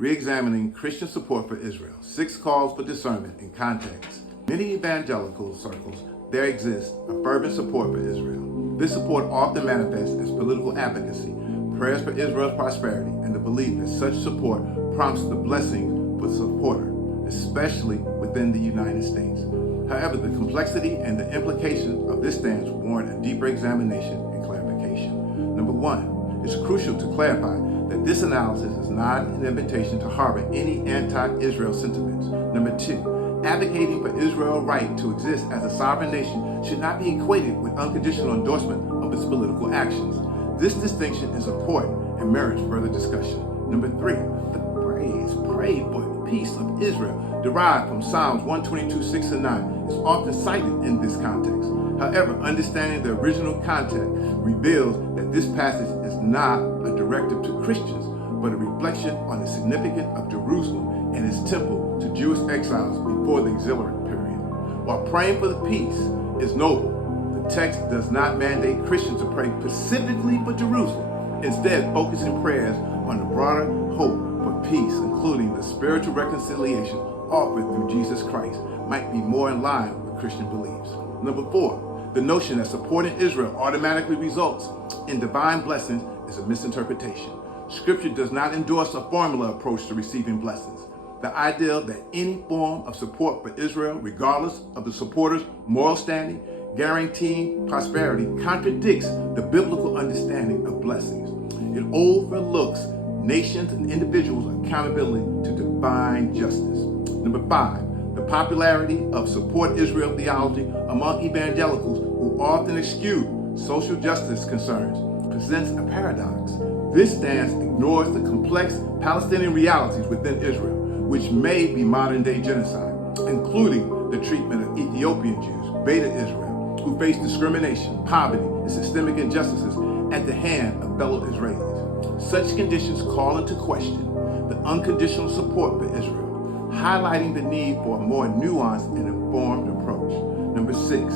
Reexamining Christian Support for Israel, 6 calls for discernment in context. Many evangelical circles, there exists a fervent support for Israel. This support often manifests as political advocacy, prayers for Israel's prosperity, and the belief that such support prompts the blessing for the supporter, especially within the United States. However, the complexity and the implication of this stance warrant a deeper examination and clarification. Number 1, it's crucial to clarify that this analysis is not an invitation to harbor any anti-Israel sentiments. Number 2, advocating for Israel's right to exist as a sovereign nation should not be equated with unconditional endorsement of its political actions. This distinction is important and merits further discussion. Number 3, the phrase, pray for the peace of Israel, derived from Psalms 122:6 and 9, is often cited in this context. However, understanding the original context reveals that this passage is not a directive to Christians, but a reflection on the significance of Jerusalem and its temple to Jewish exiles before the exilic period. While praying for the peace is noble, the text does not mandate Christians to pray specifically for Jerusalem, instead focusing prayers on the broader hope for peace, including the spiritual reconciliation offered through Jesus Christ, might be more in line with Christian beliefs. Number 4, the notion that supporting Israel automatically results in divine blessings is a misinterpretation. Scripture does not endorse a formula approach to receiving blessings. The idea that any form of support for Israel, regardless of the supporter's moral standing, guaranteeing prosperity, contradicts the biblical understanding of blessings. It overlooks nations and individuals' accountability to divine justice. Number 5, the popularity of support Israel theology among evangelicals who often excuse social justice concerns presents a paradox. This stance ignores the complex Palestinian realities within Israel, which may be modern-day genocide, including the treatment of Ethiopian Jews, Beta Israel, who face discrimination, poverty, and systemic injustices at the hand of fellow Israelis. Such conditions call into question the unconditional support for Israel, highlighting the need for a more nuanced and informed approach. Number 6,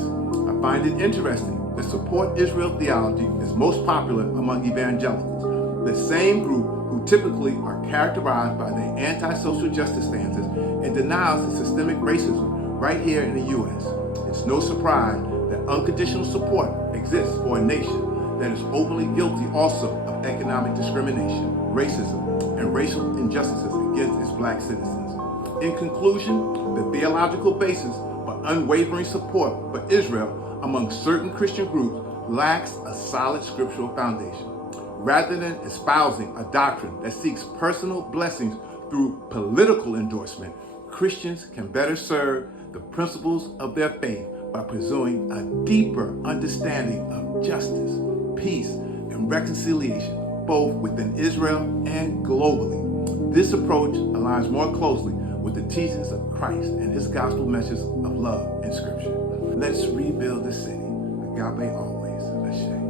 I find it interesting that support Israel theology is most popular among evangelicals, the same group who typically are characterized by their anti-social justice stances and denials of systemic racism right here in the U.S. It's no surprise that unconditional support exists for a nation that is openly guilty also of economic discrimination, racism, and racial injustices against its black citizens. In conclusion, the theological basis for unwavering support for Israel among certain Christian groups lacks a solid scriptural foundation. Rather than espousing a doctrine that seeks personal blessings through political endorsement, Christians can better serve the principles of their faith by pursuing a deeper understanding of justice, peace, and reconciliation, both within Israel and globally. This approach aligns more closely with the teachings of Christ and his gospel message of love in Scripture. Let's rebuild the city. Agape always. Ashe.